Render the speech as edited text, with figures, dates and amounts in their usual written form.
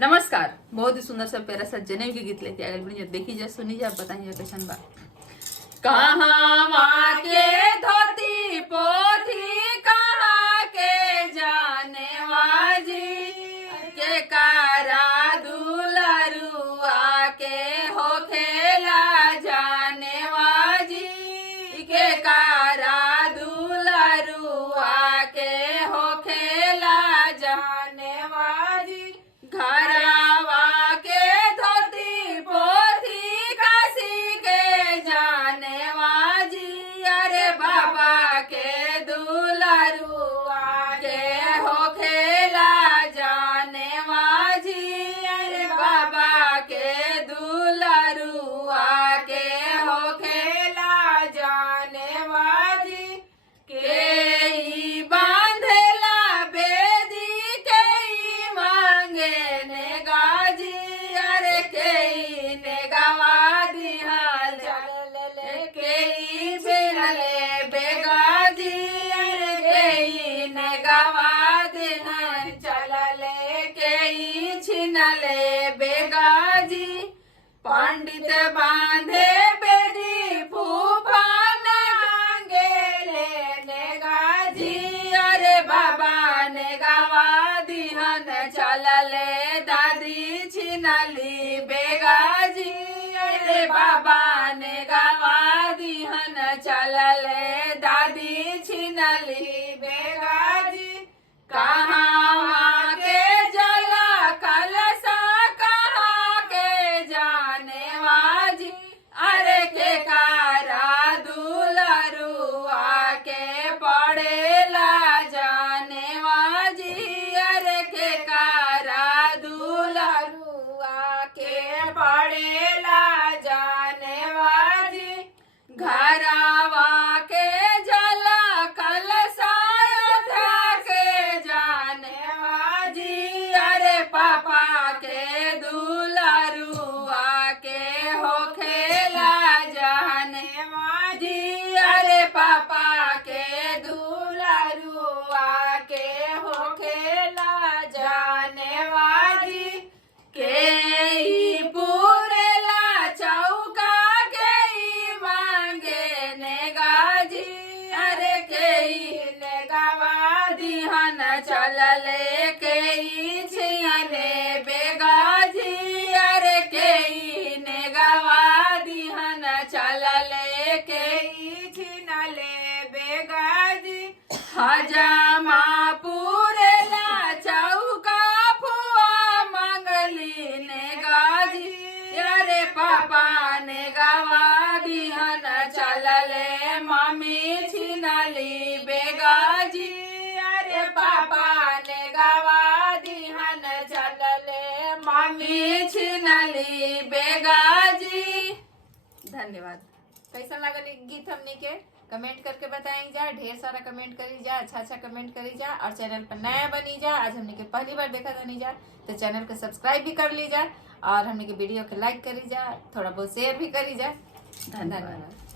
नमस्कार। बहुत ही सुंदर सा प्यारा सा जनेऊ के गीत लेके आगे बढ़िया देखी जाए सुनी जाए बताइए कैसन बा। कहाँ के धोती पोथी कहाँ के जाने वाजी के कारा दुलरुआ के हो खेला जाने वाजी के कारा दुलरुआ के हो खेला जाने वाजी घरवा के धोती पोथी काशी के जाने वाजी अरे बाबा के दुलरुआ के हो खेला जाने वाजी अरे बाबा के दुलरुआ के हो खेला जाने वाजी के बांधेला बेदी के मांगे ने गाजी अरे के ने गवा दिया जल के बिनले बेगाजी अरे के ने गवा दिया चलले के छिनले बेगाजी पंडित बांधे बेदी फूफा बाबा ने गवा दिहन चलले दादी छिनली बेगाजी अरे बाबा ने गवा दिहन चलले दादी छिनली बेगाजी कहाँ के जला कलसा कहाँ के जाने वाजी अरे के कारा दुलरुआ के पड़ेला जाने वाजी अरे के कारा दुलरुआ के पड़ेला जाने वाजी घरवा के जला कलसा के जाने वाजी अरे पापा के दुलरुआ के हो खेला जाने वाजी अरे पापा के दुलरुआ के हो खेला जाने वाजी के पूरेला चौका के मांगे ने गाजी अरे के ने गवा दिहन चलले के छियले बेगाजी अरे के ने गवा दिहन चलले के छिनले बेगाजी हजामा पूरेला चौका फुआ मंगली ने गाजी अरे पापा ने गवा दिहन चलले मम्मी छिनली बेगाजी अरे पापा ने गवा दिहन चलले मम्मी छिनली बेगाजी। धन्यवाद। कैसा लागल इ गीत हमनी के कमेंट करके बताएंगे जा, ढेर सारा कमेंट करी जा, अच्छा कमेंट करी जा और चैनल पर नया बनी जा। आज हमने के पहली बार देखा था नहीं जा तो चैनल को सब्सक्राइब भी कर ली जा और हमने के वीडियो के लाइक करी जा, थोड़ा बहुत शेयर भी करी जा। धन्यवाद।